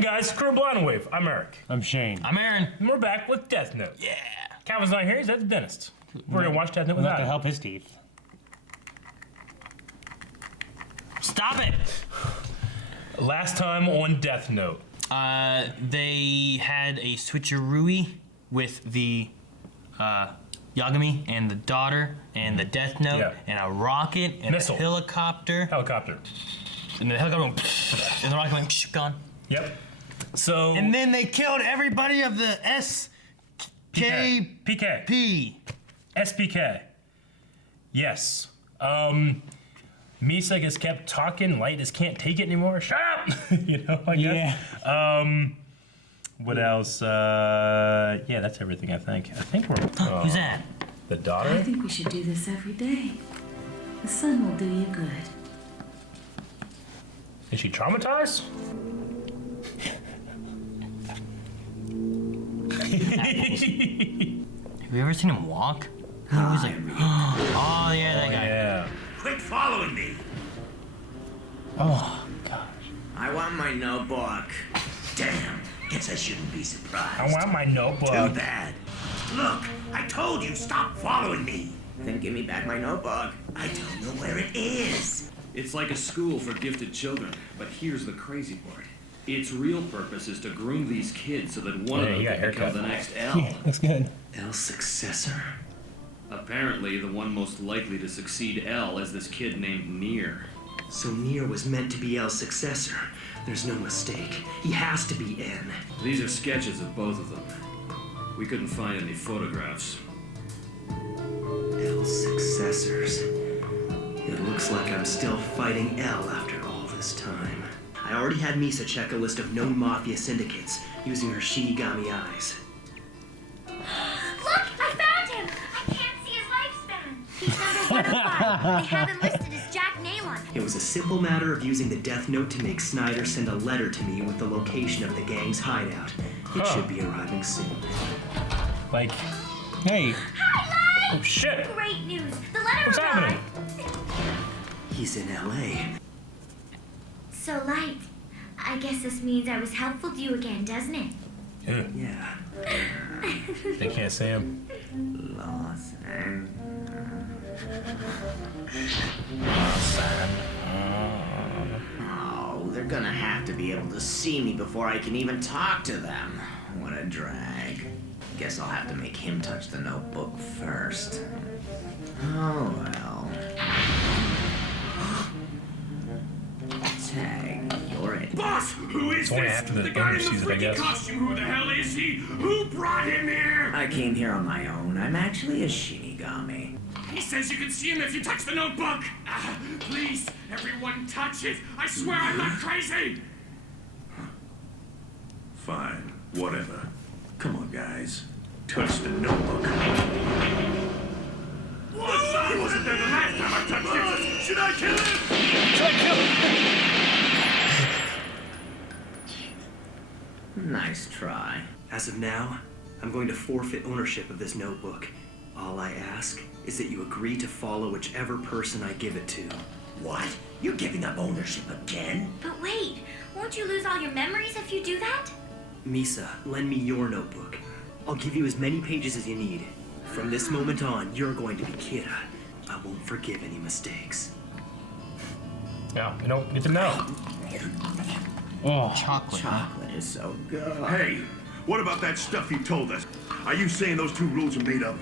Hey guys, Screw Blind Wave. I'm Eric. I'm Shane. I'm Aaron. And we're back with Death Note. Yeah. Calvin's not here, he's at the dentist. We're gonna watch Death Note We'll have without to him. help his teeth. Stop it. Last time on Death Note. They had a switcheroo with the Yagami and the daughter and the Death Note Yeah. and a rocket and Missile. a helicopter. Helicopter. And the helicopter went and the rocket went gone. Yep. So. And then they killed everybody of the SKP. SPK. Yes. Misa just kept talking. Light just can't take it anymore. Shut up! You know, I guess. Yeah. What else? Yeah, that's everything, I think. I think we're. Who's that? The I daughter? think we should do this every day. The sun will do you good. Is she traumatized? Have you ever seen him walk? He was like, oh yeah, that guy. Yeah. Quit following me! Oh, gosh. I want my notebook. Damn, guess I shouldn't be surprised. I want my notebook. Too bad. Look, I told you, stop following me. Then give me back my notebook. I don't know where it is. It's like a school for gifted children, but here's the crazy part. Its real purpose is to groom these kids so that one Yeah, of he them got can become haircut. the next L. Looks good. L's successor? Apparently, the one most likely to succeed L is this kid named Nier. So Nier was meant to be L's successor. There's no mistake. He has to be N. These are sketches of both of them. We couldn't find any photographs. L's successors. It looks like I'm still fighting L after all this time. I already had Misa check a list of known Mafia syndicates using her Shinigami eyes. Look! I found him! I can't see his lifespan! He's number 105. They have him listed as Jack Nalon. It was a simple matter of using the Death Note to make Snyder send a letter to me with the location of the gang's hideout. It should be arriving soon. Like, Hey. Hi, oh Light! shit! Great news! The letter What's arrived! happening? He's in L.A. So, Light, I guess this means I was helpful to you again, doesn't it? Yeah, Yeah. they can't see him. Los Oh, they're gonna have to be able to see me before I can even talk to them. What a drag. Guess I'll have to make him touch the notebook first. Oh well. Tag, you're it. Boss, who is It's only this? after the guy owner in the sees it, I freaky guess. costume. Who the hell is he? Who brought him here? I came here on my own. I'm actually a Shinigami. He says you can see him if you touch the notebook. Please, everyone touch it. I swear I'm not crazy. Fine, whatever. Come on, guys. Touch the notebook. He wasn't there the last time I touched it. Should I kill him? Nice try. As of now, I'm going to forfeit ownership of this notebook. All I ask is that you agree to follow whichever person I give it to. What? You're giving up ownership again? But wait, won't you lose all your memories if you do that? Misa, lend me your notebook. I'll give you as many pages as you need. From this moment on, you're going to be Kira. I won't forgive any mistakes. Yeah, we don't get to know. Oh. Chocolate. Chocolate is so good. Hey, what about that stuff you told us? Are you saying those two rules are made up?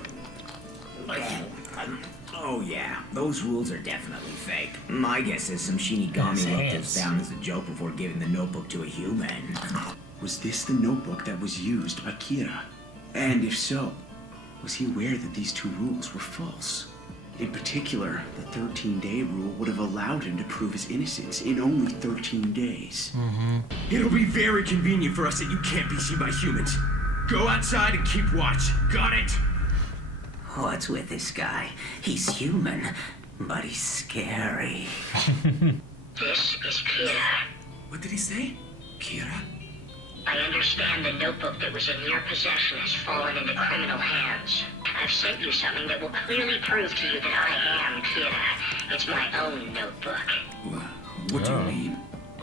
Oh yeah, those rules are definitely fake. My guess is some Shinigami His looked hands. this down as a joke before giving the notebook to a human. Was this the notebook that was used by Kira? And if so, was he aware that these two rules were false? In particular, the 13-day rule would have allowed him to prove his innocence in only 13 days. It'll be very convenient for us that you can't be seen by humans. Go outside and keep watch. Got it? What's with this guy? He's human, but he's scary. This is Kira. What did he say? Kira? I understand the notebook that was in your possession has fallen into criminal hands. I've sent you something that will clearly prove to you that I am Kira. It's my own notebook. What do you mean?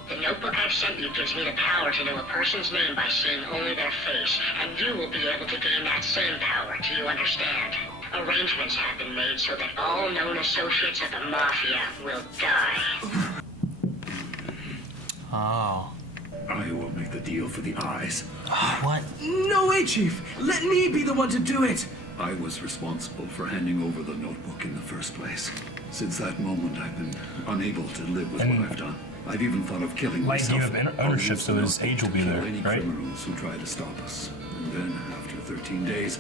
The notebook I've sent you gives me the power to know a person's name by seeing only their face, and you will be able to gain that same power. Do you understand? Arrangements have been made so that all known associates of the Mafia will die. Oh. I will make the deal for the eyes. What? No way, Chief. Let me be the one to do it. I was responsible for handing over the notebook in the first place. Since that moment, I've been unable to live with what I've done. I've even thought of killing Like you myself. have ownership, so his age will be Kill there, any right? criminals who try to stop us. And then, after 13 days,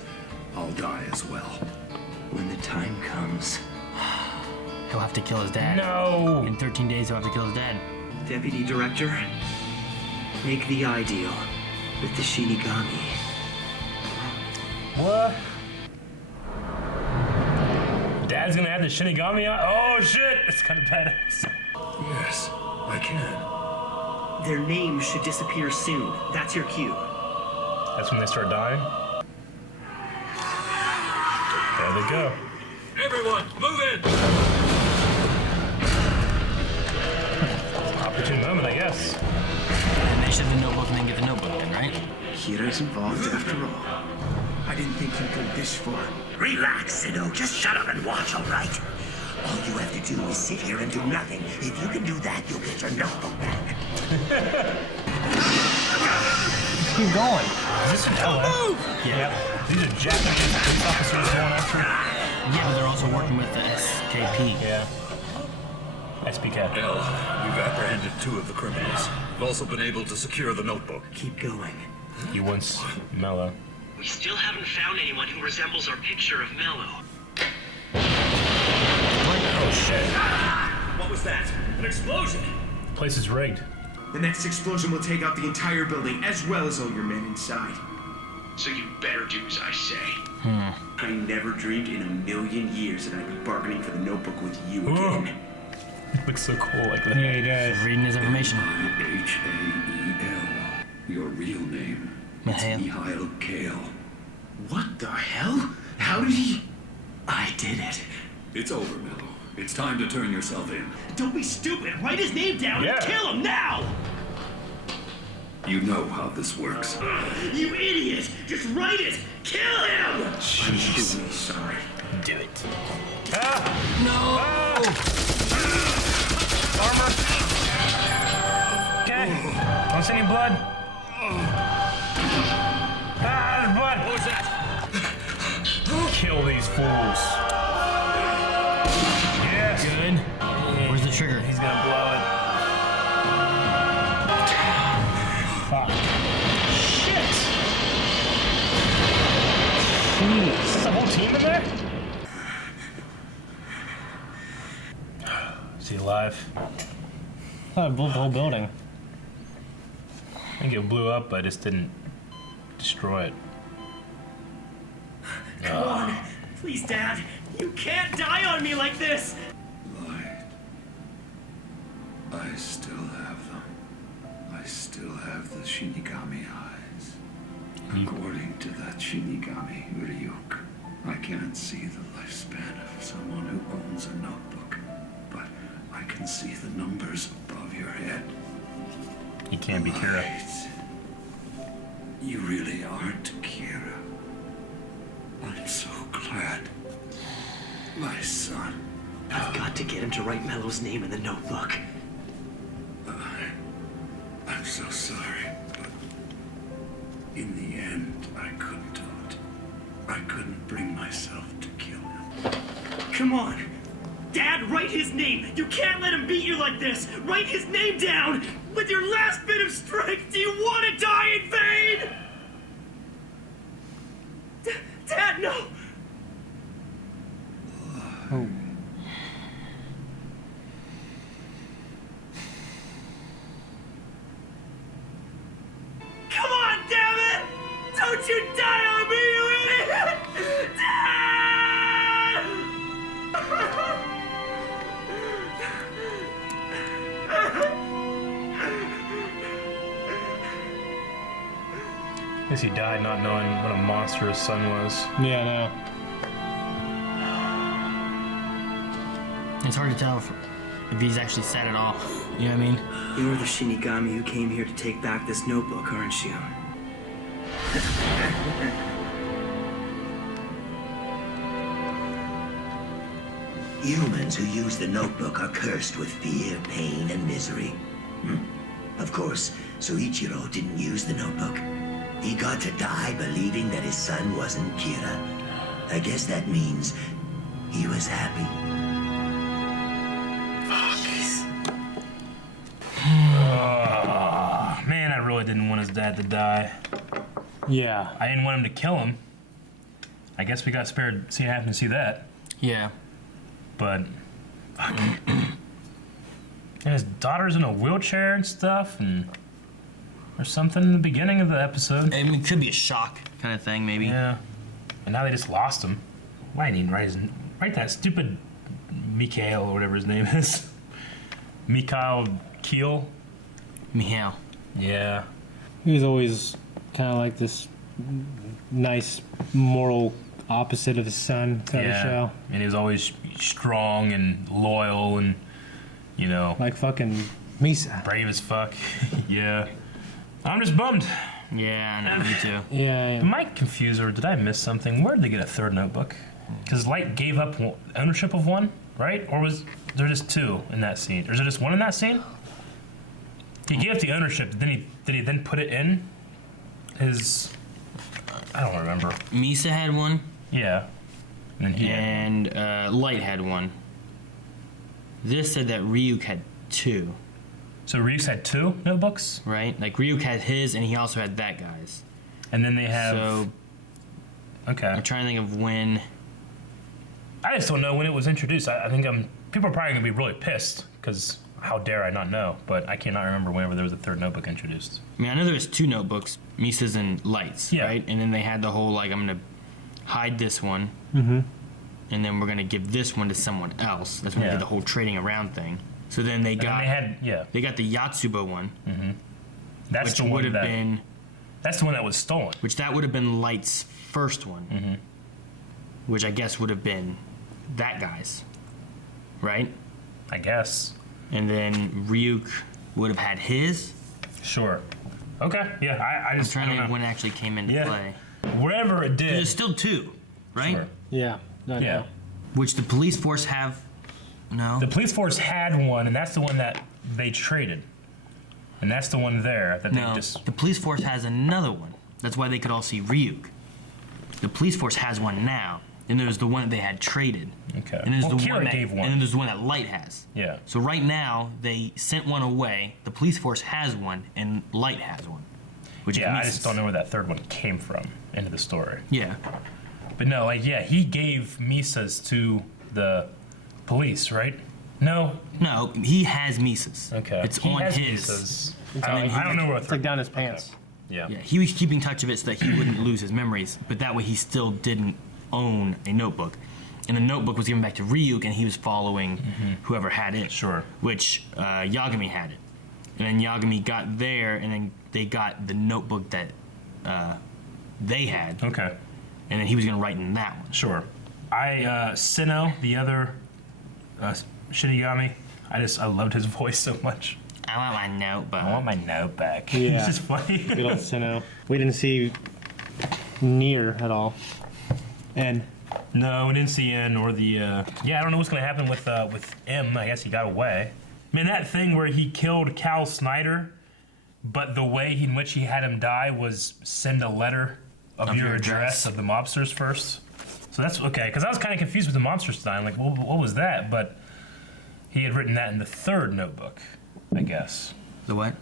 I'll die as well. When the time comes. He'll have to kill his dad. No! In 13 days, he'll have to kill his dad. Deputy Director, make the eye deal with the Shinigami. What? Dad's gonna have the Shinigami on? Oh shit! It's kind of badass. Yes, I can. Their names should disappear soon. That's your cue. That's when they start dying? There they go. Everyone, move in! Opportune moment, I guess. And they should have the notebook and then get the notebook then, right? Kira's involved after all. I didn't think you'd go this far. Relax, Sido. Just shut up and watch, all right? All you have to do is sit here and do nothing. If you can do that, you'll get your notebook back. Keep going. Is this from LA? Yeah. These are Japanese police officers going after. Yeah, but they're also working with the SKP. Yeah. SPK. L, we've apprehended 2 of the criminals. We've also been able to secure the notebook. Keep going. He wants Mello. We still haven't found anyone who resembles our picture of Mello. Oh shit. What was that? An explosion! The place is rigged. The next explosion will take out the entire building, as well as all your men inside. So you better do as I say. I never dreamed in a million years that I'd be bargaining for the notebook with you again. It looks so cool like that. Yeah, he does. Reading his information. H-A-E-L. Your real name. It's Mihail. Mihail Kale. What the hell? How did he... I did it. It's over, Mello. It's time to turn yourself in. Don't be stupid! Write his name down Yeah. and kill him now! You know how this works. You idiot! Just write it! Kill him! I'm truly sorry. Do it. Ah! No! Armor. Okay. Want to see any blood? Ah, there's blood. What was that? Kill these fools. Yes. Good. Where's the trigger? He's gonna blow it. Fuck. Shit! Jeez. Is the whole team in there? Is he alive? Oh, it blew the whole building. I think it blew up, but I just didn't destroy it. Come on! Please, Dad! You can't die on me like this! Light. I still have them. I still have the Shinigami eyes. According to that Shinigami Ryuk, I can't see the lifespan of someone who owns a notebook, but I can see the numbers above your head. He can't be Kira. Light. You really aren't Kira. I'm so glad. My son. I've got to get him to write Mello's name in the notebook. I'm so sorry, but in the end, I couldn't do it. I couldn't bring myself to kill him. Come on! Dad, write his name! You can't let him beat you like this! Write his name down! With your last bit of strength, do you want to die in vain? Dad, no! Oh. Come on, damn it! Don't you die on me, you idiot! Dad! I guess he died not knowing what a monster his son was. Yeah, I know. It's hard to tell if he's actually said it all. You know what I mean? You're the Shinigami who came here to take back this notebook, aren't you? Humans who use the notebook are cursed with fear, pain, and misery. Of course, Soichiro didn't use the notebook. He got to die believing that his son wasn't Kira. I guess that means he was happy. Man, I really didn't want his dad to die. Yeah. I didn't want him to kill him. I guess we got spared having to see that. Yeah. But fuck. And his daughter's in a wheelchair and stuff, and or something in the beginning of the episode. I mean, it could be a shock kind of thing, maybe. Yeah. And now they just lost him. Why didn't he write that stupid Mikhail or whatever his name is? Mikhail Keel. Mihail. Yeah. He was always kind of like this nice moral opposite of his son kind of show. And he was always strong and loyal and, you know, like fucking Misa. Brave as fuck. Yeah. I'm just bummed. Yeah, I know, me too. Yeah. Am I confused or did I miss something? Where did they get a third notebook? Because Light gave up ownership of one, right? Or was there just two in that scene? Or is there just one in that scene? He gave up the ownership. Did he then put it in his? I don't remember. Misa had one. Yeah. And then he had one. Light had one. This said that Ryuk had two. So Ryuk's had two notebooks? Right? Like Ryuk had his and he also had that guy's. And then they have... So... Okay. I'm trying to think of when... I just don't know when it was introduced. I think people are probably going to be really pissed, because how dare I not know, but I cannot remember whenever there was a third notebook introduced. I mean, I know there was two notebooks, Misa's and Light's, right? And then they had the whole, like, I'm going to hide this one, and then we're going to give this one to someone else. That's when they did the whole trading around thing. So then they got... They got the Yatsuba one. That's which the one would have that... been... That's the one that was stolen. Which that would have been Light's first one. Which I guess would have been that guy's. Right? I guess. And then Ryuk would have had his. Sure. Okay. Yeah, I just... I'm trying to think when it actually came into play. Wherever it did. There's still two, right? Sure. Yeah. Yeah. Which the police force have... No. The police force had one, and that's the one that they traded. And that's the one there that they just... The police force has another one. That's why they could all see Ryuk. The police force has one now. And there's the one that they had traded. Okay. And there's Well, the Kira one that, gave one. And then there's the one that Light has. Yeah. So right now, they sent one away. The police force has one, and Light has one. Which Yeah, I is just don't know where that third one came from into the story. Yeah. But no, like, yeah, he gave Misa's to the police, right? No? No, he has Misa's. Okay. It's He on has his. Misa's. It's I don't know where It's like down his pants. Yeah. Yeah, he was keeping touch of it so that he wouldn't lose his memories, but that way he still didn't own a notebook. And the notebook was given back to Ryuk, and he was following whoever had it. Sure. Which Yagami had it. And then Yagami got there, and then they got the notebook that they had. Okay. And then he was going to write in that one. Sure. Sinnoh, the other Shinigami, I loved his voice so much. I want my notebook. I want my note back. Yeah. It's just funny. Good old Sinnoh. We didn't see Nier at all. And no, we didn't see N or the. Yeah, I don't know what's gonna happen with M. I guess he got away. Man, that thing where he killed Cal Snyder, but the way in which he had him die was send a letter of your address of the mobsters first. So that's okay, because I was kind of confused with the mobsters dying. Like, what was that? But he had written that in the third notebook, I guess. The what?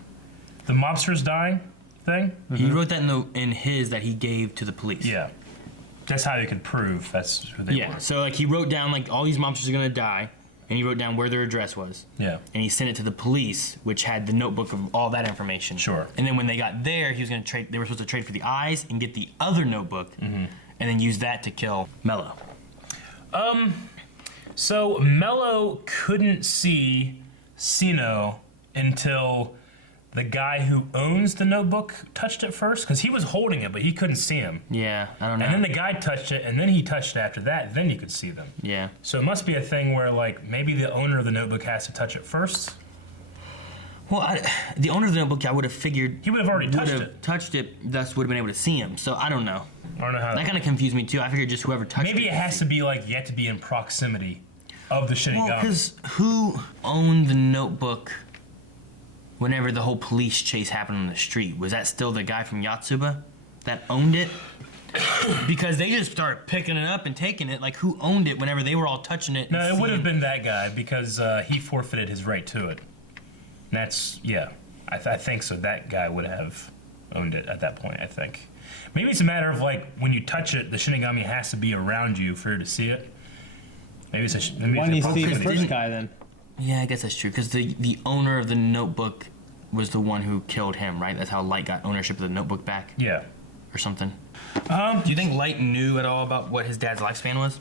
The mobsters dying thing? He wrote that in his that he gave to the police. Yeah. That's how you could prove that's who they were. So like he wrote down like all these mobsters are gonna die, and he wrote down where their address was. Yeah. And he sent it to the police, which had the notebook of all that information. Sure. And then when they got there, he was gonna trade. They were supposed to trade for the eyes and get the other notebook, and then use that to kill Mello. So Mello couldn't see Sinnoh until the guy who owns the notebook touched it first, because he was holding it, but he couldn't see him. Yeah, I don't know. And then the guy touched it, and then he touched it after that, then you could see them. Yeah. So it must be a thing where, like, maybe the owner of the notebook has to touch it first. Well, the owner of the notebook, I would have figured he would have already touched it, thus would have been able to see him. So I don't know. I don't know how that kind of confused me too. I figured just whoever touched it. Maybe it has to be like you have to be in proximity of the Shinigami. Well, because who owned the notebook whenever the whole police chase happened on the street? Was that still the guy from Yotsuba that owned it? Because they just started picking it up and taking it. Like, who owned it whenever they were all touching it? No, it would have been that guy because he forfeited his right to it. And that's, yeah, I think so. That guy would have owned it at that point, I think. Maybe it's a matter of, like, when you touch it, the Shinigami has to be around you for you to see it. Maybe it's a... Why didn't you see the first guy then? Yeah, I guess that's true. Because the owner of the notebook was the one who killed him, right? That's how Light got ownership of the notebook back? Yeah. Or something. Do you think Light knew at all about what his dad's lifespan was?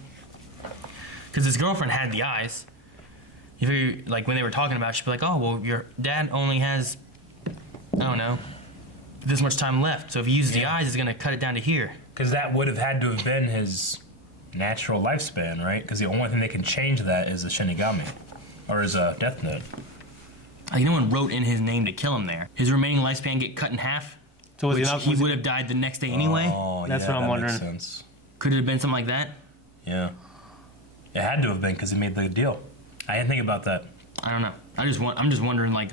Because his girlfriend had the eyes. You figure, like, when they were talking about it, she'd be like, oh, well, your dad only has, I don't know, this much time left. So if he uses the eyes, it's going to cut it down to here. Because that would have had to have been his natural lifespan, right? Because the only thing that can change that is the Shinigami. Or his Death Note. Like, no one wrote in his name to kill him there. His remaining lifespan get cut in half. So was he would have died the next day anyway? Oh, that's what I'm wondering. Makes sense. Could it have been something like that? Yeah. It had to have been because he made the deal. I didn't think about that. I don't know. I'm just wondering, like,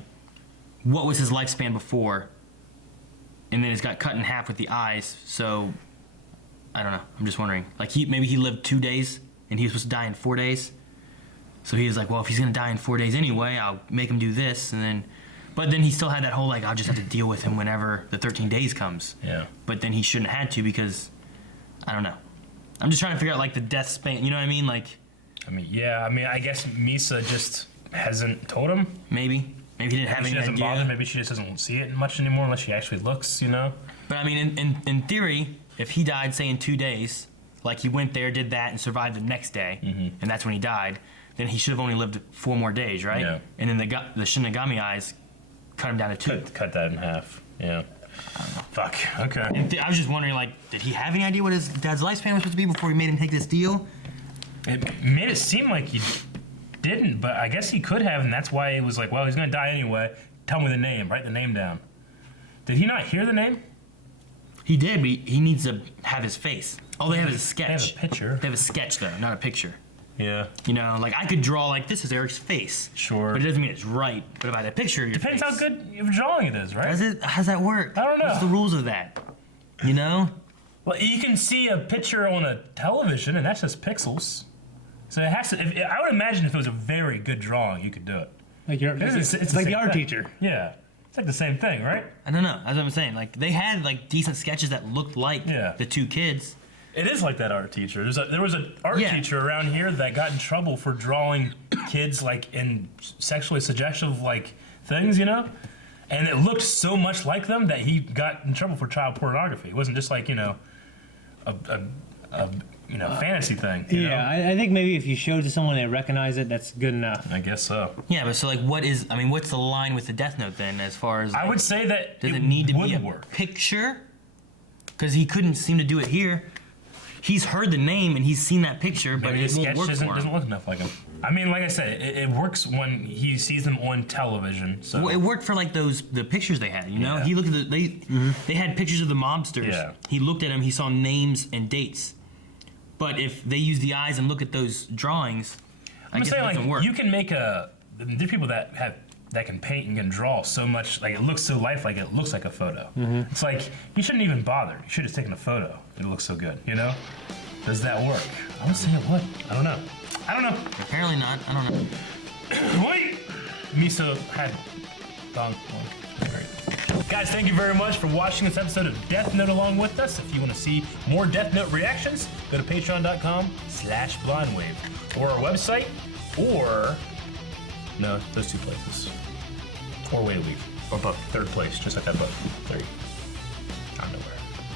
what was his lifespan before? And then it's got cut in half with the eyes, so I don't know. I'm just wondering. Like, maybe he lived 2 days and he was supposed to die in 4 days. So he was like, well, if he's gonna die in 4 days anyway, I'll make him do this, and then. But then he still had that whole, like, I'll just have to deal with him whenever the 13 days comes. Yeah. But then he shouldn't have had to because, I don't know. I'm just trying to figure out, like, the death span. You know what I mean? Like. Yeah. I guess Misa just hasn't told him. Maybe he didn't have any idea. Bother. Maybe she just doesn't see it much anymore unless she actually looks, you know? But I mean, in theory, if he died, say, in 2 days, like he went there, did that, and survived the next day, and that's when he died, then he should have only lived 4 more days, right? Yeah. And then the Shinigami eyes cut him down to 2. Cut that in half, yeah. Fuck, okay. And I was just wondering, like, did he have any idea what his dad's lifespan was supposed to be before he made him take this deal? It made it seem like he didn't, but I guess he could have, and that's why it was like, well, he's gonna die anyway. Tell me the name. Write the name down. Did he not hear the name? He did, but he needs to have his face. All they have is a sketch. They have a picture. They have a sketch, though, not a picture. Yeah. You know, like, I could draw, like, this is Eric's face. Sure. But it doesn't mean it's right. But if I had a picture of your Depends face, how good of drawing it is, right? Does it? How's that work? I don't know. What's the rules of that? You know? Well, you can see a picture on a television, and that's just pixels. So it has to. I would imagine if it was a very good drawing, you could do it. Like it's like the art teacher. Yeah, it's like the same thing, right? I don't know. That's what I'm saying. Like, they had, like, decent sketches that looked like the 2 kids. It is like that art teacher. There was an art teacher around here that got in trouble for drawing kids, like, in sexually suggestive, like, things, you know? And it looked so much like them that he got in trouble for child pornography. It wasn't just like, you know, a fantasy thing. You know? I think maybe if you show it to someone they recognize it, that's good enough. I guess so. Yeah, but so, like, what's the line with the Death Note then, as far as, like, I would say that does it need to be a work. picture? Because he couldn't seem to do it here. He's heard the name and he's seen that picture, but maybe it won't work for him. Doesn't look enough like him. I mean, like I said, it works when he sees them on television. So well, it worked for, like, the pictures they had. You know, he looked at they had pictures of the mobsters. Yeah. He looked at them. He saw names and dates. But if they use the eyes and look at those drawings, I guess it doesn't work. You can make there's people that can paint and can draw so much, like, it looks so lifelike, it looks like a photo. It's like, you shouldn't even bother. You should have taken a photo. It looks so good, you know? Does that work? I would say it would. I don't know. Apparently not. I don't know. Wait! Miso had dong. Guys, thank you very much for watching this episode of Death Note along with us. If you want to see more Death Note reactions, go to patreon.com/blindwave or our website, or no, those 2 places. Or Wait a Week. Or both. 3rd place, just like that book. 3. I don't know where.